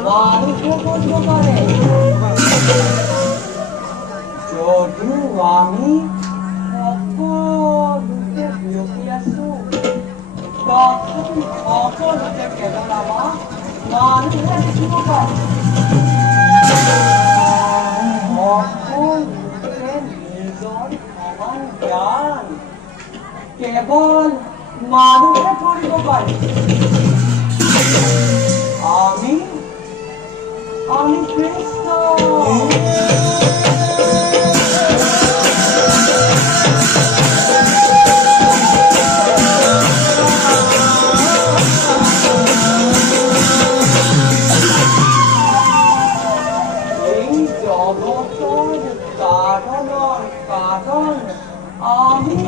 মানুষে কৰতে পাৰে যদিও আমি সকলোকে বিয়পি আছো তথাপি সকলোকে কেৱল আমাক মানুহে দেখিব পাৰে সকলোকে নিজৰ সমান জ্ঞান কেৱল মানুহে কৰিব পাৰে আমি কৃষ্ণ এই জগতৰ কাৰণৰ কাৰণ আমি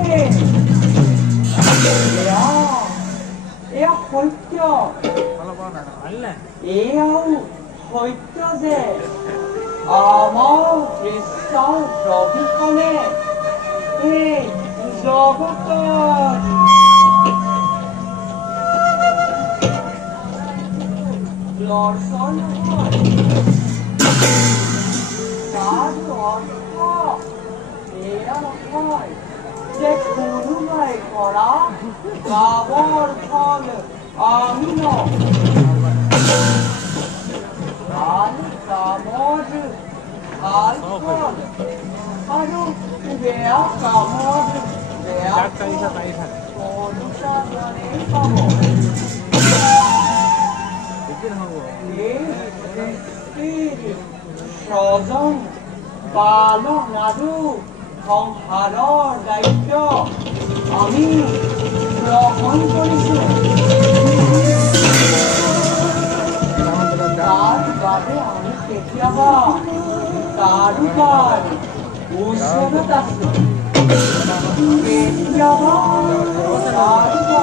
এয়া সত্য এয়াও সত্য যে আমাৰ কৃষ্ণৰ প্ৰভুখনে এই জগতত দৰ্শন হয় তাৰ অৰ্থ এয়া নহয় যে কোনোবাই কৰা পাপৰ ফল আমি ভাল কামৰ ভাল ফল আৰু বেয়া কামৰ বেয়া অনুশাসনেই পাব স্বজন পালন আৰু সংসাৰৰ দায়িত্ব আমি গ্ৰহণ কৰিছোঁ তাৰ বাবে আমি কেতিয়াবা কাৰোবাৰ ওচৰত আছোঁ কেতিয়াবা কাৰোবাৰ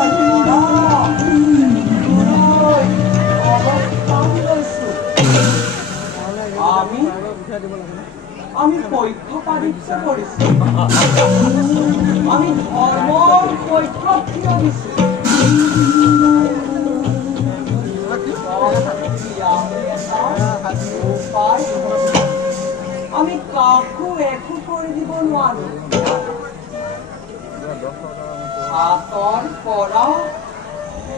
অৱস্থান লৈছোঁ আমি পৰীক্ষা পৰীক্ষা কৰিছোঁ আমি ধৰ্মৰ পৰীক্ষাত থিয় দিছোঁ আমি কাকো একো কৰি দিব নোৱাৰো হাতৰ পৰা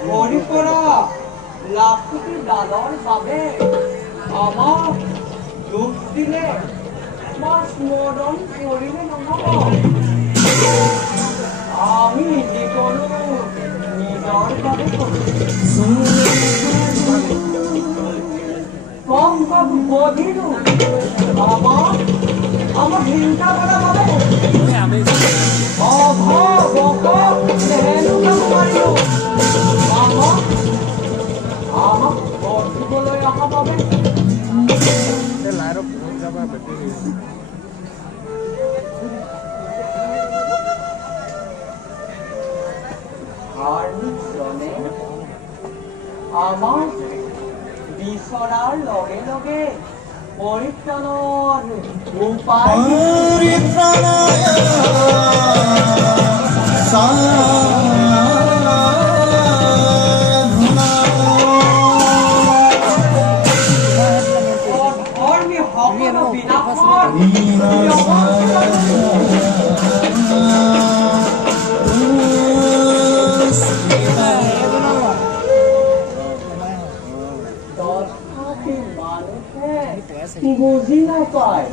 ভৰি পৰা লাখুটি ডালৰ বাবে আমাক দুখ দিলে বা স্মৰণ কৰিলে নহ'ব আমি যিকোনো নিজৰ বাবে কম কম বধিৰো আমাৰ হিংসা কৰা বাবে অভাবক হেলুকা মাৰিও আমাক বধিবলৈ অহা বাবে আমাৰ বিচৰাৰ লগে লগে পৰিত্ৰাণৰ উপায় ধৰ্মী সকলো বিনাশৰ বুঝি নাপায়